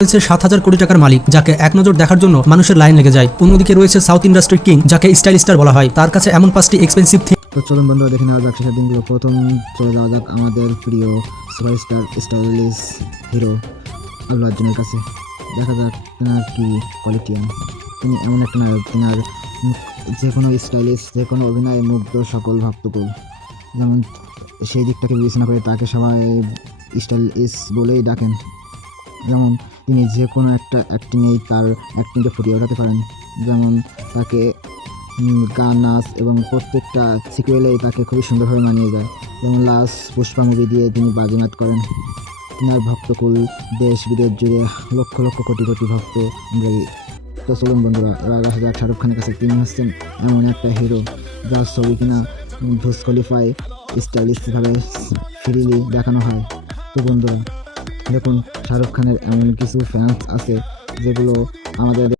রয়েছে 7,000 কোটি টাকার মালিক, যাকে এক নজর দেখার জন্য মানুষের লাইন লেগে যায়। অন্যদিকে রয়েছে সাউথ ইন্ডাস্ট্রির কিং, যাকে স্টাইল স্টার বলা হয়। তার কাছে এমন 5টি এক্সপেন্সিভ থিম। তো চলুন বন্ধুরা, দেখে নেওয়া যাক শেষের দিনগুলো। প্রথম চলে যাওয়া যাক আমাদের প্রিয় সুপারস্টার স্টাইলিশ হিরো আল্লু অর্জুনের কাছে। দেখা যাক তেনার কি কোয়ালিটি। তিনি এমন একটা নায়ক, তেনার যে কোনো স্টাইলিশ, যে কোনো অভিনয়ে মুগ্ধ সকল ভক্তকুল। যেমন সেই দিকটাকে বিবেচনা করে তাকে সবাই স্টাইলিশ বলেই ডাকেন। যেমন তিনি যে কোনো একটা অ্যাক্টিংয়েই তার অ্যাক্টিংকে ফুটিয়ে ওঠাতে পারেন। যেমন তাকে গান, নাচ এবং প্রত্যেকটা সিকুয়েলেই তাকে খুবই সুন্দরভাবে মানিয়ে যায়। যেমন লাস্ট পুষ্পা মুভি দিয়ে তিনি বাজিমাত করেন। তিনার ভক্তকুল দেশ বিদেশ জুড়ে লক্ষ লক্ষ কোটি কোটি ভক্ত আমরা। তো চলুন বন্ধুরা, এবার আসা যাক শাহরুখ খানের কাছে। তিনি হচ্ছেন এমন একটা হিরো যার ছবি কিনা ভুজ খলিফায় স্টাইলিশভাবে ফ্রিলি দেখানো হয়। তো বন্ধুরা দেখুন, শাহরুখ খানের এমন কিছু ফ্যান্স আছে যেগুলো আমাদের